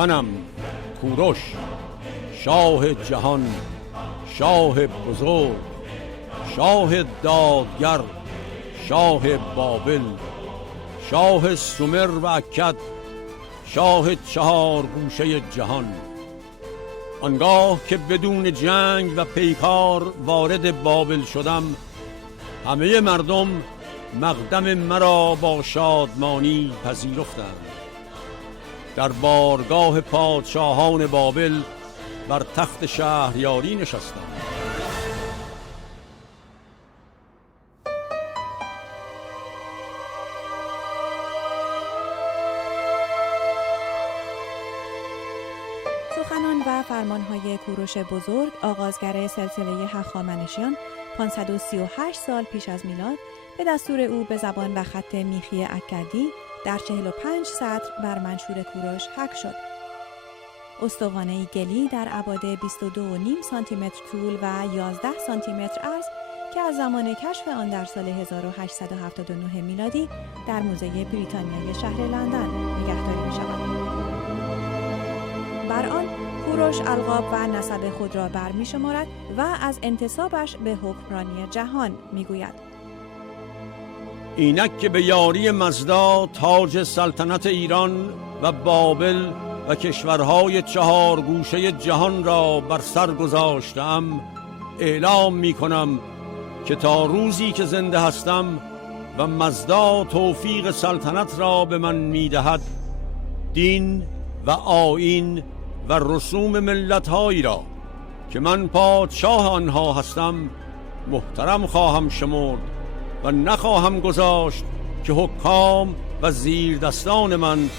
منم کوروش، شاه جهان، شاه بزرگ، شاه دادگر، شاه بابل، شاه سومر و اکد، شاه چهار گوشه جهان. آنگاه که بدون جنگ و پیکار وارد بابل شدم، همه مردم مقدم مرا با شادمانی پذیرفتند. در بارگاه پادشاهان بابل بر تخت شهریاری نشستم. سخنان و فرمانهای کوروش بزرگ، آغازگر سلسله هخامنشیان 538 سال پیش از میلاد، به دستور او به زبان و خط میخی اکدی در 45 سطر بر منشور کوروش حک شد. استوانه‌ای گلی در ابعاد 22.5 سانتی متر طول و 11 سانتی متر عرض که از زمان کشف آن در سال 1879 میلادی در موزه بریتانیای شهر لندن نگهداری می‌شود. بر آن کوروش القاب و نسب خود را برمی‌شمارد و از انتسابش به حکمرانی جهان می‌گوید. اینک که به یاری مزدا تاج سلطنت ایران و بابل و کشورهای چهار گوشه جهان را بر سر گذاشتم، اعلام می کنم که تا روزی که زنده هستم و مزدا توفیق سلطنت را به من می دهد، دین و آیین و رسوم ملت‌هایی را که من پادشاه آنها هستم محترم خواهم شمرد و نخواهم گذاشت که حکام و زیردستان من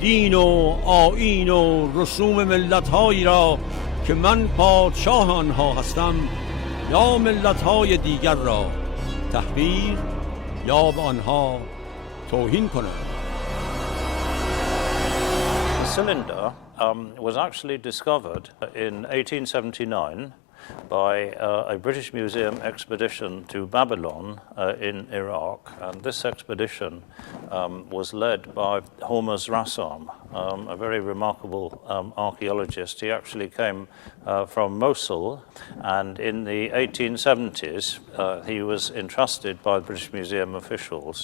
دین و آیین و رسوم ملت‌هایی را که من پادشاه آنها هستم یا ملت‌های دیگر را تحقیر یا به آنها توهین کنند. The cylinder was actually discovered in 1879 by a British Museum expedition to Babylon in Iraq, and this expedition was led by Hormuz Rassam, a very remarkable archaeologist. He actually came from Mosul, and in the 1870s he was entrusted by the British Museum officials.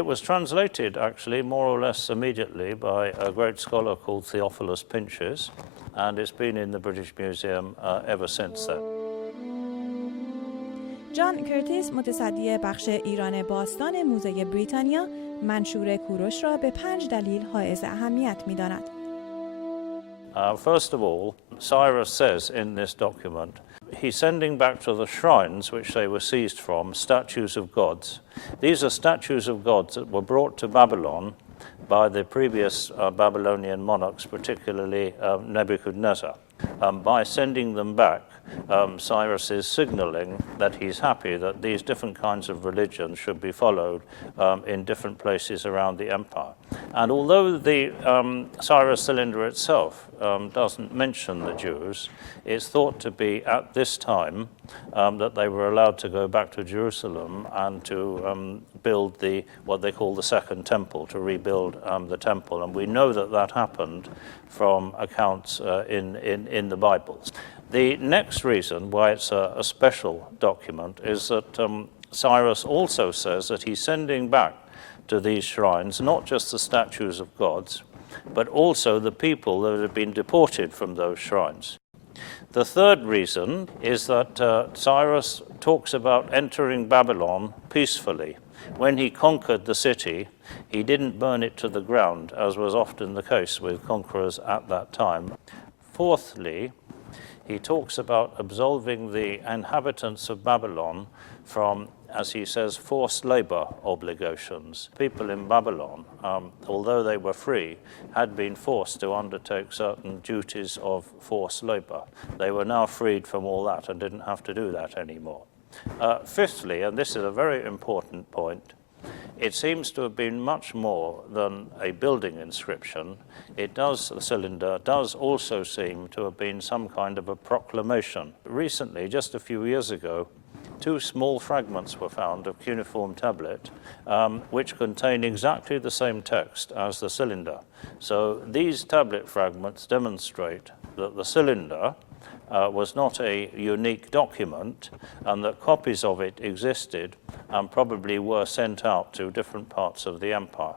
It was translated actually more or less immediately by a great scholar called Theophilus Pinches, and it's been in the British Museum ever since then. جان کرتیس، متصدی بخش ایران باستان موزه بریتانیا، منشور کوروش را به 5 دلیل حائز اهمیت می‌داند. First of all, Cyrus says in this document, he's sending back to the shrines which they were seized from statues of gods. These are statues of gods that were brought to Babylon by the previous Babylonian monarchs, particularly Nebuchadnezzar. By sending them back, Cyrus is signaling that he's happy that these different kinds of religions should be followed in different places around the empire. And although the Cyrus cylinder itself doesn't mention the Jews, it's thought to be at this time that they were allowed to go back to Jerusalem and to build what they call the Second Temple, to rebuild the temple. And we know that that happened from accounts in the Bibles. The next reason why it's a special document is that Cyrus also says that he's sending back to these shrines not just the statues of gods, but also the people that have been deported from those shrines. The third reason is that Cyrus talks about entering Babylon peacefully. When he conquered the city, he didn't burn it to the ground, as was often the case with conquerors at that time. Fourthly, he talks about absolving the inhabitants of Babylon from, as he says, forced labor obligations. People in Babylon, although they were free, had been forced to undertake certain duties of forced labor. They were now freed from all that and didn't have to do that anymore. Fifthly, and this is a very important point, it seems to have been much more than a building inscription. The cylinder does also seem to have been some kind of a proclamation. Recently, just a few years ago, two small fragments were found of cuneiform tablet which contain exactly the same text as the cylinder. So these tablet fragments demonstrate that the cylinder was not a unique document and that copies of it existed and probably were sent out to different parts of the empire.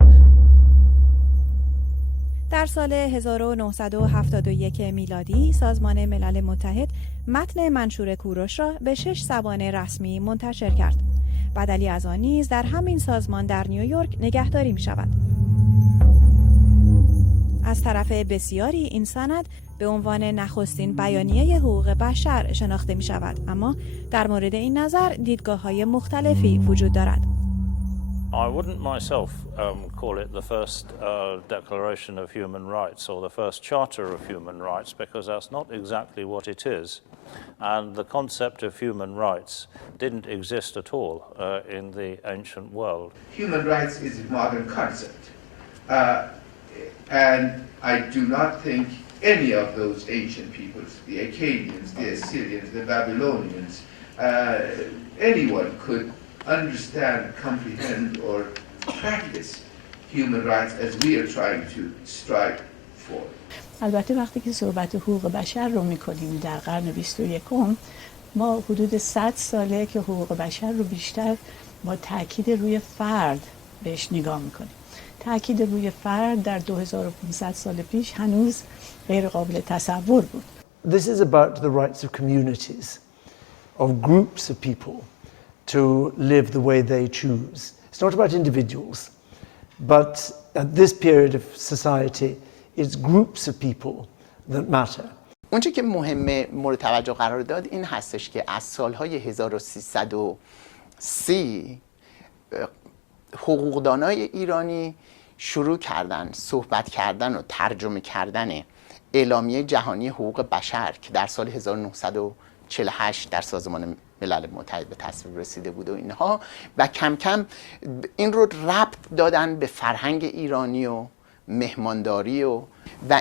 در سال 1971 میلادی سازمان ملل متحد متن منشور کوروش را به 6 زبان رسمی منتشر کرد. بدلی از آن نیز در همین سازمان در نیویورک نگهداری می شود. از طرف بسیاری این سند به عنوان نخستین بیانیه حقوق بشر شناخته می شود، اما در مورد این نظر دیدگاه‌های مختلفی وجود دارد. I wouldn't myself call it the first Declaration of Human Rights or the first Charter of Human Rights, because that's not exactly what it is. And the concept of human rights didn't exist at all in the ancient world. Human rights is a modern concept. And I do not think any of those ancient peoples, the Akkadians, the Assyrians, the Babylonians, anyone could understand, comprehend, or practice human rights as we are trying to strive for. البته وقتی که صحبت حقوق بشر رو می‌کنیم در قرن 21 ما حدود 100 ساله که حقوق بشر رو بیشتر با تاکید روی فرد بهش نگاه می‌کنیم. تاکید روی فرد در 2500 سال پیش هنوز غیر قابل تصور بود. This is about the rights of communities, of groups of people to live the way they choose. It's not about individuals, but at this period of society, it's groups of people that matter. اونچه که مهمه مورد توجه قرار داد این هستش که از سالهای 1330 حقوقدانای ایرانی شروع کردن صحبت کردن و ترجمه کردن اعلامیه جهانی حقوق بشر که در سال 1948 در سازمان ملل متحد به تصویب رسیده بود و اینها، و کم کم این رو ربط دادن به فرهنگ ایرانی و مهمانداری و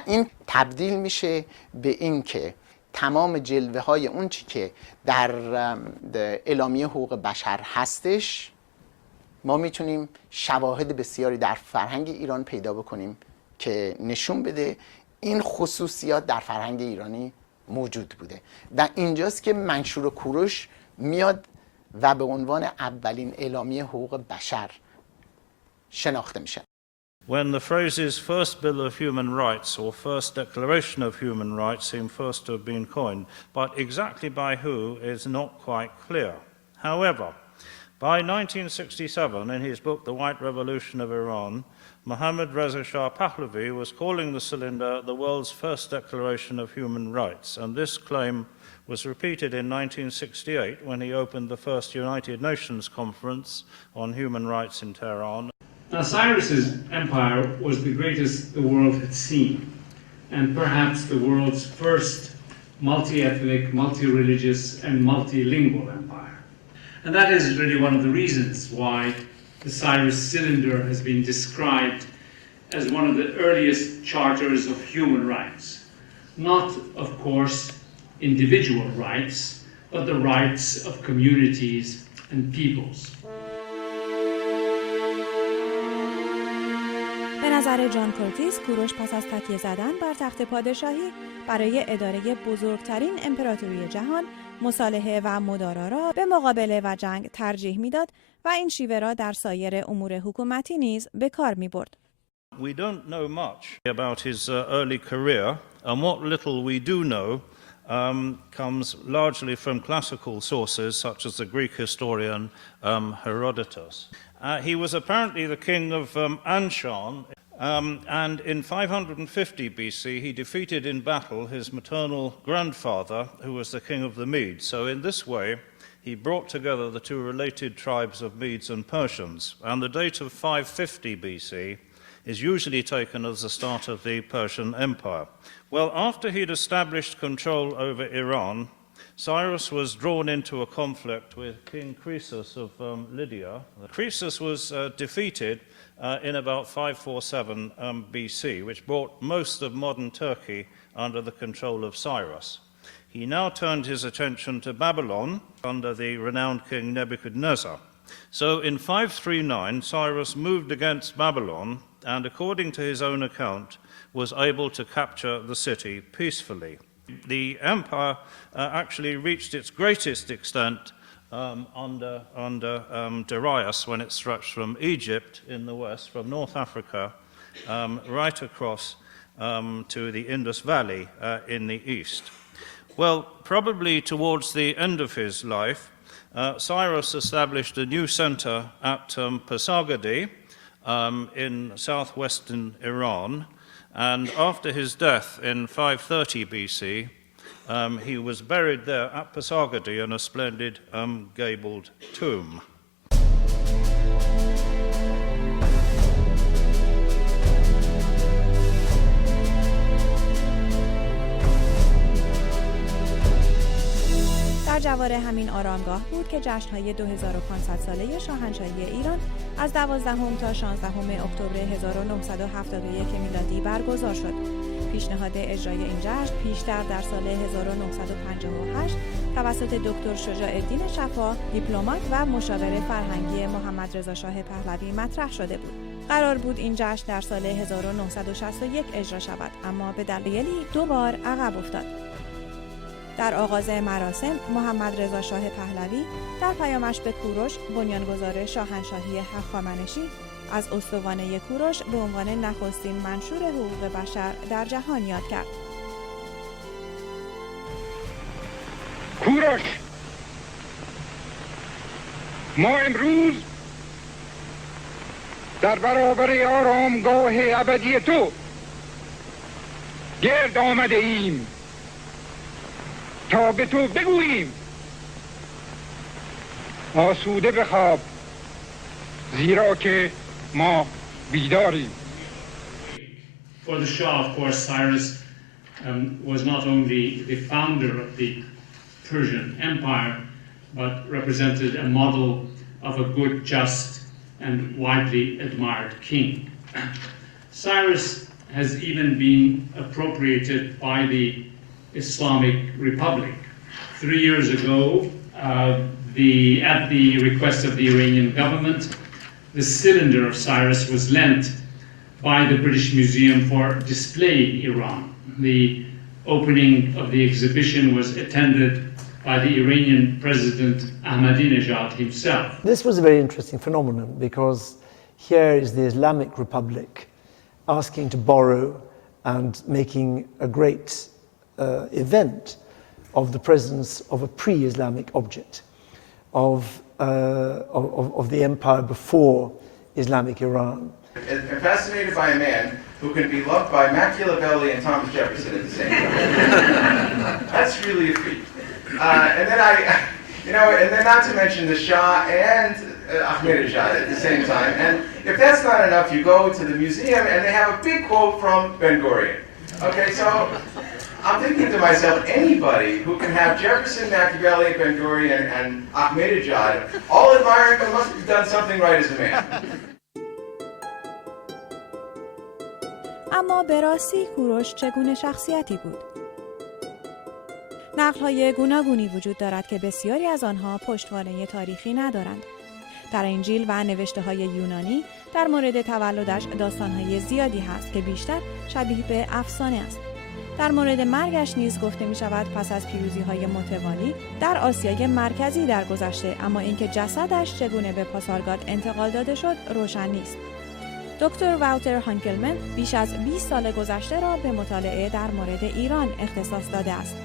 این تبدیل میشه به این که تمام جلوه های اون چی که در اعلامیه حقوق بشر هستش ما میتونیم شواهد بسیاری در فرهنگ ایران پیدا بکنیم که نشون بده این خصوصیات در فرهنگ ایرانی موجود بوده و اینجاست که منشور کوروش میاد و به عنوان اولین اعلامیه حقوق بشر شناخته میشه. When the phrases first Bill of Human Rights or first Declaration of Human Rights seem first to have been coined, but exactly by who is not quite clear. However, by 1967, in his book The White Revolution of Iran, Mohammad Reza Shah Pahlavi was calling the cylinder the world's first declaration of human rights, and this claim was repeated in 1968 when he opened the first United Nations Conference on Human Rights in Tehran. Now, Cyrus's empire was the greatest the world had seen, and perhaps the world's first multi-ethnic, multi-religious, and multilingual empire. And that is really one of the reasons why the Cyrus cylinder has been described as one of the earliest charters of human rights. Not, of course, individual rights, but the rights of communities and peoples. به نظر جان کورتیس، کوروش پس از تکیه زدن بر تخت پادشاهی برای اداره بزرگترین امپراتوری جهان، مصالحه و مدارا را به مقابله و جنگ ترجیح میداد و این شیوه را در سایر امور حکومتی نیز به کار می‌برد. We don't know much about his early career, and what little we do know comes largely from classical sources such as the Greek historian Herodotus. He was apparently the king of Anshan, and in 550 BC he defeated in battle his maternal grandfather, who was the king of the Medes. So in this way he brought together the two related tribes of Medes and Persians, and the date of 550 BC is usually taken as the start of the Persian Empire. Well, after he'd established control over Iran, Cyrus was drawn into a conflict with King Croesus of Lydia. Croesus was defeated in about 547 BC, which brought most of modern Turkey under the control of Cyrus. He now turned his attention to Babylon under the renowned king Nebuchadnezzar. So in 539, Cyrus moved against Babylon and, according to his own account, was able to capture the city peacefully. The empire actually reached its greatest extent under Darius, when it stretched from Egypt in the west, from North Africa, right across to the Indus Valley in the east. Well, probably towards the end of his life, Cyrus established a new center at Pasargadae in southwestern Iran, and after his death in 530 BC, he was buried there at Pasargadae in a splendid gabled tomb. در جوار همین آرامگاه بود که جشن‌های 2500 ساله شاهنشاهی ایران از 12 تا 16 اکتبر 1971 میلادی برگزار شد. پیشنهاد اجرای این جشن پیشتر در سال 1958 توسط دکتر شجاع‌الدین شفا، دیپلمات و مشاور فرهنگی محمد رضا شاه پهلوی مطرح شده بود. قرار بود این جشن در سال 1961 اجرا شود، اما به دلایلی دوبار عقب افتاد. در آغاز مراسم محمد رضا شاه پهلوی در پیامش به کوروش، بنیانگذار شاهنشاهی هخامنشی، از استوانه کوروش به عنوان نخستین منشور حقوق بشر در جهان یاد کرد. کوروش، ما امروز در برابر آرامگاه ابدی تو گرد آمده ایم تا به تو بگوییم آسوده بخواب، زیرا که ما بیداریم. For the Shah, of course, Cyrus was not only the founder of the Persian Empire, but represented a model of a good, just, and widely admired king. Cyrus has even been appropriated by the Islamic Republic. 3 years ago, at the request of the Iranian government, the cylinder of Cyrus was lent by the British Museum for displaying Iran. The opening of the exhibition was attended by the Iranian President Ahmadinejad himself. This was a very interesting phenomenon because here is the Islamic Republic asking to borrow and making a great event of the presence of a pre-Islamic object, of the empire before Islamic Iran. I'm fascinated by a man who can be loved by Machiavelli and Thomas Jefferson at the same time. That's really a feat. And then not to mention the Shah and Ahmadinejad at the same time. And if that's not enough, you go to the museum and they have a big quote from Ben Gurion. Okay, so I'm thinking to myself, anybody who can have Jefferson, Machiavelli, Ben Gurion, and Ahmadinejad all admiring him must have done something right as a man. اما به راستی کوروش چگونه شخصیتی بود؟ نقل‌های گوناگونی وجود دارد که بسیاری از آنها پشتوانه تاریخی ندارند. در انجیل و نوشته‌های یونانی در مورد تولدش داستان‌های زیادی هست که بیشتر شبیه به افسانه است. در مورد مرگش نیز گفته می شود پس از پیروزی‌های متوالی در آسیای مرکزی درگذشته، اما اینکه جسدش چگونه به پاسارگاد انتقال داده شد روشن نیست. دکتر واوتر هانکلمن بیش از 20 سال گذشته را به مطالعه در مورد ایران اختصاص داده است.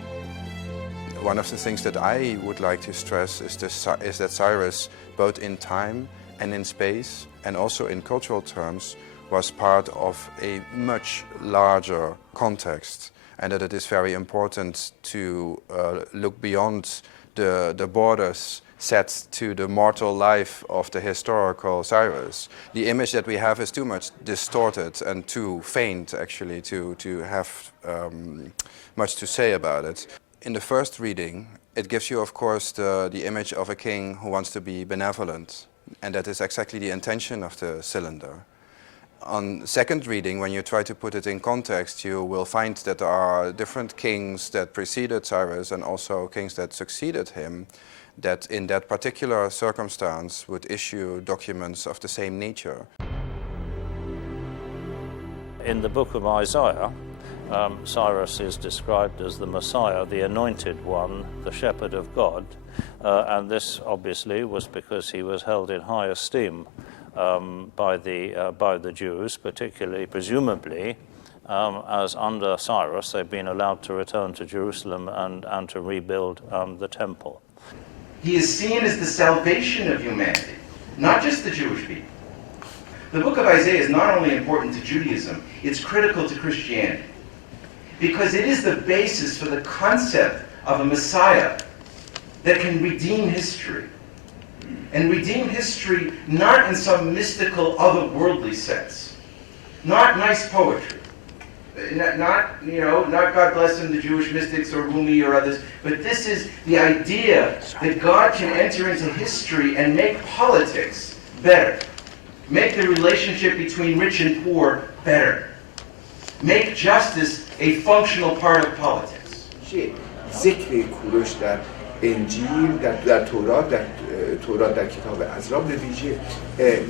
One of the things that I would like to stress is that Cyrus, both in time and in space, and also in cultural terms, was part of a much larger context, and that it is very important to look beyond the borders set to the mortal life of the historical Cyrus. The image that we have is too much distorted and too faint, actually, to have much to say about it. In the first reading, it gives you, of course, the image of a king who wants to be benevolent, and that is exactly the intention of the cylinder. on second reading, when you try to put it in context, you will find that there are different kings that preceded Cyrus and also kings that succeeded him, that in that particular circumstance would issue documents of the same nature. In the book of Isaiah, Cyrus is described as the Messiah, the anointed one, the shepherd of God, and this obviously was because he was held in high esteem by the Jews, particularly, presumably, as under Cyrus they've been allowed to return to Jerusalem and to rebuild the temple. He is seen as the salvation of humanity, not just the Jewish people. The book of Isaiah is not only important to Judaism, it's critical to Christianity, because it is the basis for the concept of a Messiah that can redeem history. And redeem history not in some mystical, otherworldly sense. Not nice poetry. Not God bless them, the Jewish mystics or Rumi or others, but this is the idea that God can enter into history and make politics better. Make the relationship between rich and poor better. Make justice a functional part of politics. ذکر کوروش در انجیل در تورات در کتاب عزرا به ویژه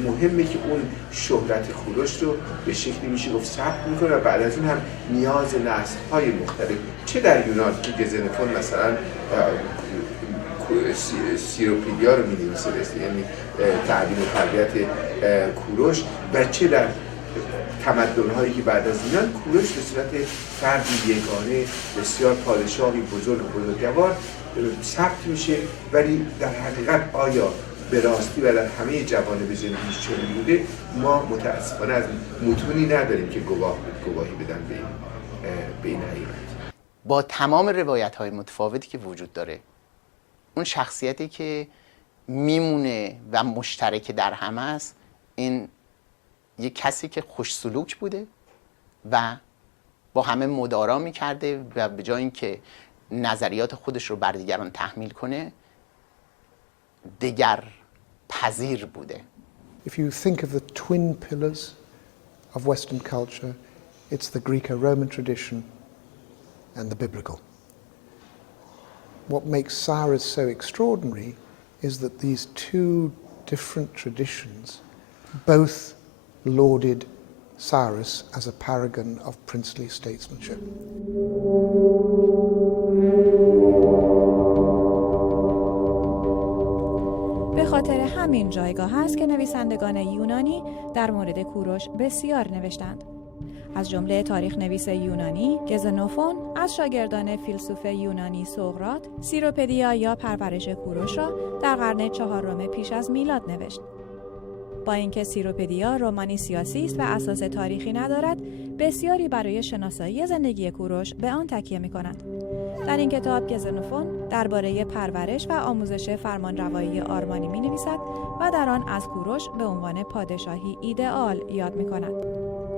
مهمه که اون شهرت کوروش رو به شکلی میشه گفت ثبت میکنه و بعد از اون هم نیاز نسل‌های مختلف چه در یونان که گزنفون مثلا سیروپیدیا رو می‌نویسه یعنی تعلیم و تربیت کوروش و چه در تمدن‌هایی که بعد از یونان کوروش به صورت فردی یگانه بسیار پادشاهی بزرگ و بزرگوار ثبت میشه ولی در حقیقت آیا به راستی و در همه جوانب زندگیش چنین بوده ما متاسفانه از متونی نداریم که گواهی بدن به این حقیقت. با تمام روایت‌های متفاوتی که وجود داره اون شخصیتی که میمونه و مشترک در همه است این یک کسی که خوش سلوک بوده و با همه مدارا میکرده و به جای اینکه نظریات خودش رو بر دیگران تحمیل کنه دیگر پذیر بوده. If you think of the twin pillars of Western culture, it's the Greco-Roman tradition and the biblical. What makes Cyrus so extraordinary is that these two different traditions both lauded Cyrus as a paragon of princely statesmanship. به خاطر همین جایگاه است که نویسندگان یونانی در مورد کوروش بسیار نوشتند. از جمله تاریخ نویس یونانی گزنوفون از شاگردان فیلسوف یونانی سقراط سیروپدیا یا پرورش کوروش را در قرن 4 پیش از میلاد نوشت. با اینکه سیروپدیا رمانی سیاسی است و اساس تاریخی ندارد، بسیاری برای شناسایی زندگی کوروش به آن تکیه می‌کنند. در این کتاب گزنوفون درباره پرورش و آموزش فرمانروایی آرمانی می‌نویسد و در آن از کوروش به عنوان پادشاهی ایدئال یاد می‌کند.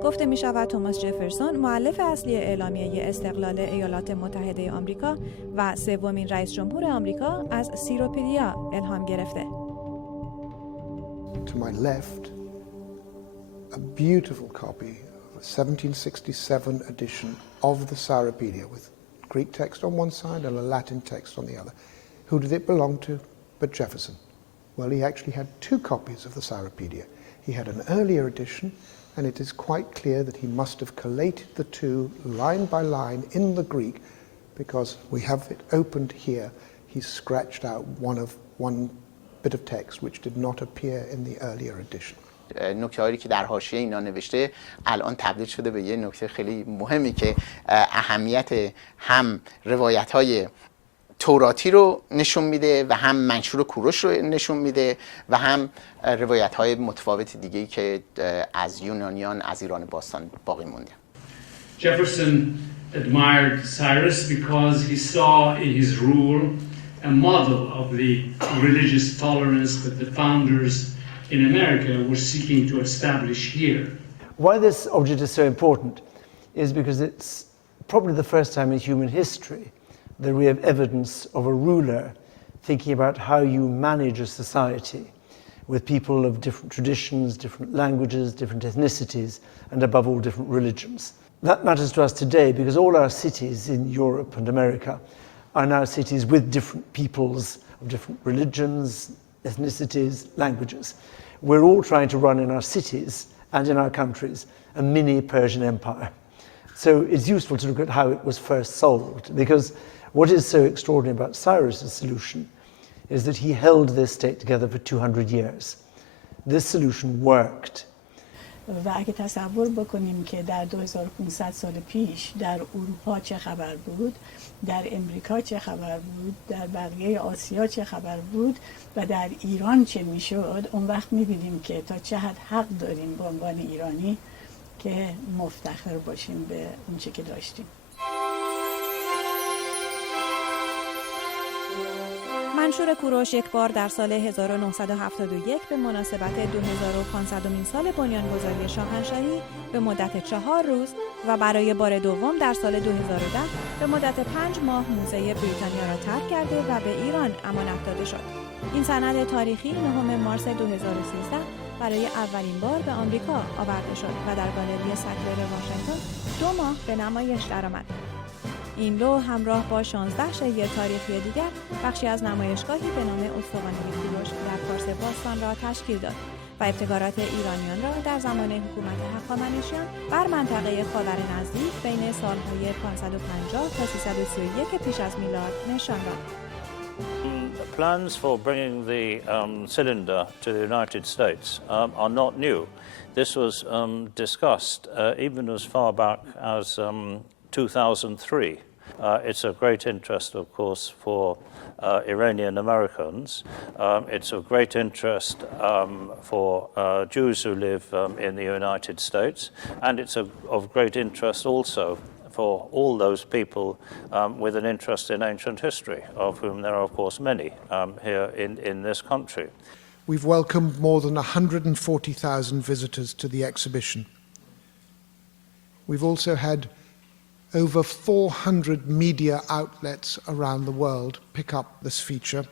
گفته می‌شود توماس جفرسون مؤلف اصلی اعلامیه استقلال ایالات متحده آمریکا و سومین رئیس جمهور آمریکا از سیروپدیا الهام گرفته. To my left, a beautiful copy of a 1767 edition of the Cyropedia with Greek text on one side and a Latin text on the other. Who did it belong to but Jefferson? Well, he actually had two copies of the Cyropedia. He had an earlier edition, and it is quite clear that he must have collated the two line by line in the Greek, because we have it opened here. He's scratched out one bit of text which did not appear in the earlier edition. نکته‌هایی که در حاشیه اینا نوشته الان تبدیل شده به یه نکته خیلی مهمی که اهمیت هم روایت‌های توراتی رو نشون میده و هم منشور کوروش رو نشون میده و هم روایت‌های متفاوت دیگه‌ای که از یونانیان از ایران باستان باقی مونده. Jefferson admired Cyrus because he saw in his rule a model of the religious tolerance that the founders in America were seeking to establish here. Why this object is so important is because it's probably the first time in human history that we have evidence of a ruler thinking about how you manage a society with people of different traditions, different languages, different ethnicities, and above all, different religions. That matters to us today because all our cities in Europe and America are now cities with different peoples of different religions, ethnicities, languages. We're all trying to run in our cities and in our countries a mini Persian empire. So it's useful to look at how it was first solved, because what is so extraordinary about Cyrus's solution is that he held this state together for 200 years. This solution worked. و اگه تصور بکنیم که در 2500 سال پیش در اروپا چه خبر بود، در امریکا چه خبر بود، در بقیه آسیا چه خبر بود و در ایران چه میشد، اون وقت میبینیم که تا چه حد حق داریم به عنوان ایرانی که مفتخر باشیم به اون چه که داشتیم. منشور کوروش یک بار در سال 1971 به مناسبت 2500مین سال بنیانگذاری شاهنشاهی به مدت 4 روز و برای بار دوم در سال 2010 به مدت 5 ماه موزه بریتانیا را ترک کرده و به ایران امانت داده شد. این سند تاریخی 9 مارس 2013 برای اولین بار به آمریکا آورده شد و در گالری سکلر واشنگتن 2 ماه به نمایش درآمد. این لوح همراه با 16 شیء تاریخی دیگر بخشی از نمایشگاهی به نام استوانه کوروش در فارس باستان را تشکیل داد و ابتکارات ایرانیان را در زمان حکومت هخامنشیان بر منطقه خاور نزدیک بین سالهای 550 تا 331 پیش از میلاد نشان داد. Plans for bringing the cylinder to the United States are not new. This was discussed even as far back as 2003. It's of great interest, of course, for Iranian Americans. It's of great interest for Jews who live in the United States, and it's of great interest also for all those people with an interest in ancient history, of whom there are, of course, many here in this country. We've welcomed more than 140,000 visitors to the exhibition. We've also had over 400 media outlets around the world pick up this feature.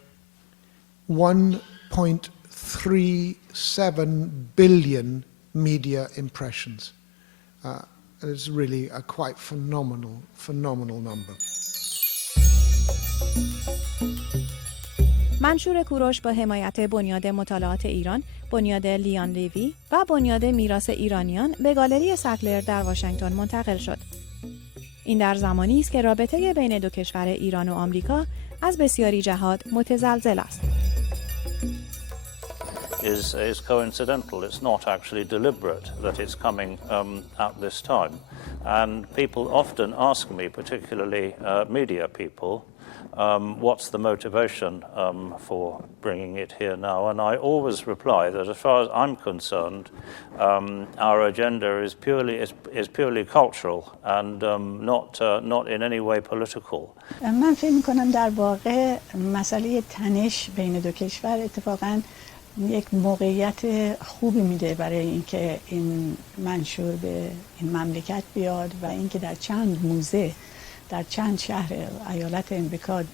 1.37 billion media impressions. It's really a quite phenomenal number. منشور کوروش با حمایت بنیاد مطالعات ایران، بنیاد لیان لیوی و بنیاد میراث ایرانیان به گالری سکلر در واشنگتن منتقل شد. این در زمانی است که رابطه بین دو کشور ایران و آمریکا از بسیاری جهات متزلزل است. Is coincidental. It's not actually deliberate that it's coming at this time. And people often ask me, particularly media people, what's the motivation for bringing it here now? And I always reply that as far as I'm concerned, our agenda is purely cultural and not in any way political. من فکر می‌کنم در واقع مسئله تنش بین دو کشور اتفاقاً یک موقعیت خوبی میده برای اینکه این منشور به این مملکت بیاد و اینکه در چند موزه در چند شهر ایالت امریکا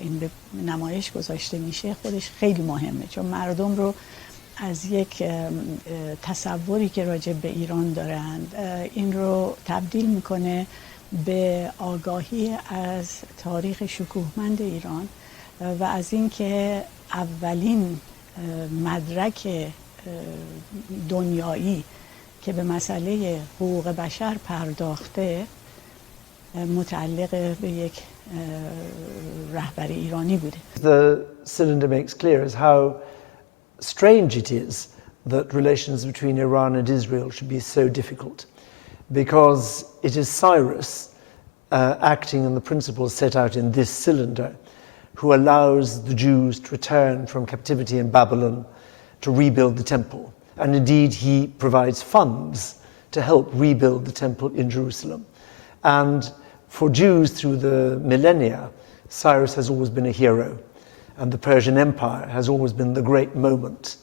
این به نمایش گذاشته میشه خودش خیلی مهمه، چون مردم رو از یک تصوری که راجع به ایران دارند این رو تبدیل میکنه به آگاهی از تاریخ شکوهمند ایران و از اینکه اولین مدرک دنیایی که به مسئله حقوق بشر پرداخته متعلق به یک رهبر ایرانی بوده. The cylinder makes clear is how strange it is that relations between Iran and Israel should be so difficult, because it is Cyrus acting on the principles set out in this cylinder who allows the Jews to return from captivity in Babylon to rebuild the temple. And indeed, he provides funds to help rebuild the temple in Jerusalem. And for Jews through the millennia, Cyrus has always been a hero. And the Persian Empire has always been the great moment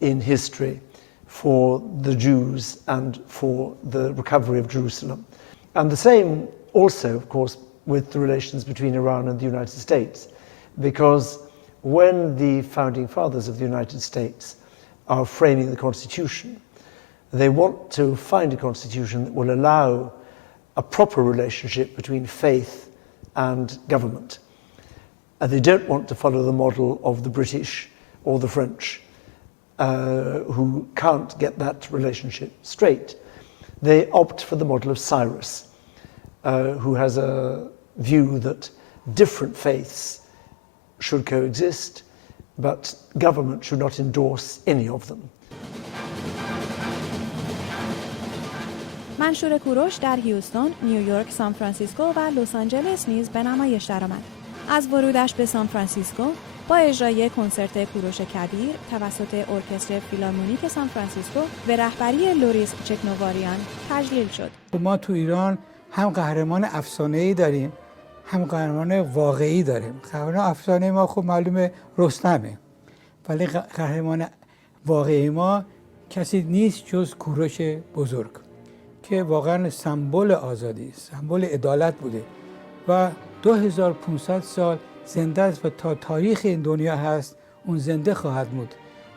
in history for the Jews and for the recovery of Jerusalem. And the same also, of course, with the relations between Iran and the United States. Because when the founding fathers of the United States are framing the constitution. They want to find a constitution that will allow a proper relationship between faith and government. And they don't want to follow the model of the British or the French, who can't get that relationship straight. They opt for the model of Cyrus, who has a view that different faiths should coexist, but government should not endorse any of them. منشور کوروش در هیوستون، نیویورک، سان فرانسیسکو و لس آنجلس نیز به نمایش درآمد. از ورودش به سان فرانسیسکو با اجرای کنسرت کوروش کبیر توسط ارکستر فیلارمونیک سان فرانسیسکو به رهبری لوریس چکنواریان تجلیل شد. ما تو ایران هم قهرمان افسانه‌ای داریم، هم قهرمان واقعی داریم. قهرمان افسانه ما خب معلومه رستمه، ولی قهرمان واقعی ما کسی نیست جز کوروش بزرگ که واقعا سمبل آزادی، سمبل عدالت بوده و 2500 سال زنده است و تا تاریخ این دنیا هست اون زنده خواهد بود،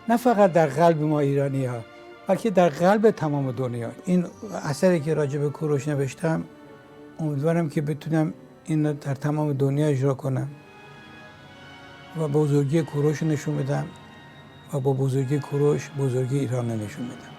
نه فقط در قلب ما ایرانی ها بلکه در قلب تمام دنیا. این اثری که راجع به کوروش نوشتم امیدوارم که بتونم این در تمام دنیا اجرا کنم و بزرگی کوروش نشون بدم و با بزرگی کوروش بزرگی ایران نشون بدم.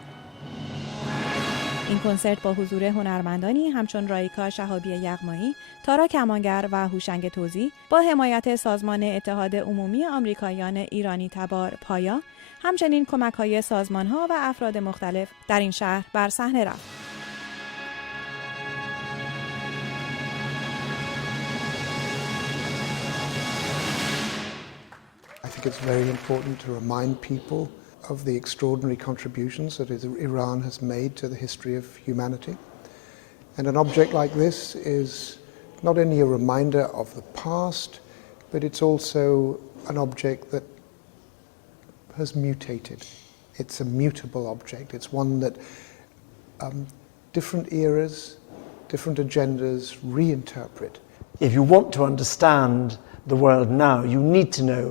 این کنسرت با حضور هنرمندانی همچون رایکا شهابی یغمایی، تارا کمانگر و هوشنگ توزی با حمایت سازمان اتحاد عمومی آمریکاییان ایرانی تبار پایا، همچنین کمک‌های سازمان‌ها و افراد مختلف در این شهر بر صحنه رفت. I think it's very important to remind people of the extraordinary contributions that Iran has made to the history of humanity. And an object like this is not only a reminder of the past, but it's also an object that has mutated. It's a mutable object. It's one that different eras, different agendas reinterpret. If you want to understand the world now, you need to know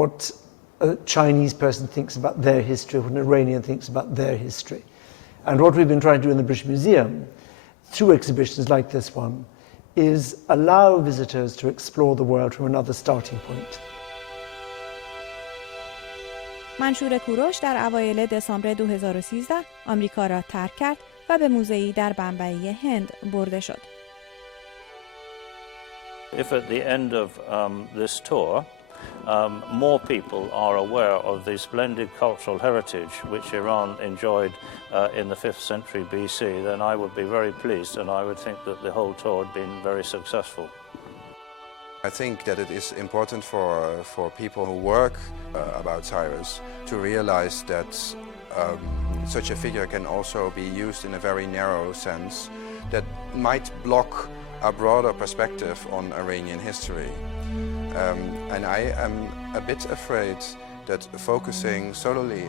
what a Chinese person thinks about their history, what an Iranian thinks about their history. And what we've been trying to do in the British Museum, through exhibitions like this one, is allow visitors to explore the world from another starting point. منشور کوروش در اوایل دسامبر 2013 آمریکا را ترک کرد و به موزه‌ای در بمبئی هند برده شد. If at the end of this tour more people are aware of the splendid cultural heritage which Iran enjoyed in the 5th century BC, then I would be very pleased and I would think that the whole tour had been very successful. I think that it is important for people who work about Cyrus to realize that such a figure can also be used in a very narrow sense that might block a broader perspective on Iranian history. And I am a bit afraid that focusing solely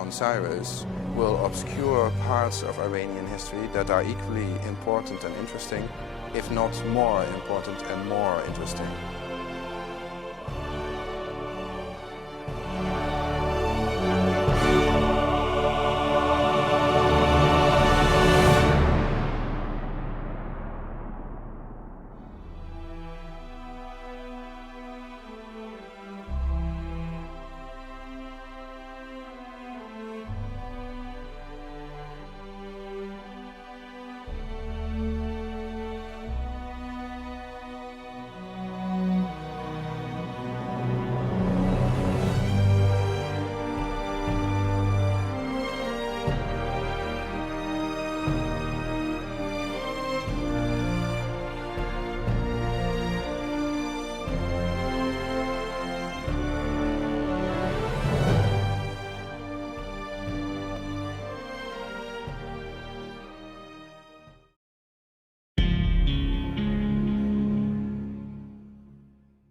on Cyrus will obscure parts of Iranian history that are equally important and interesting, if not more important and more interesting.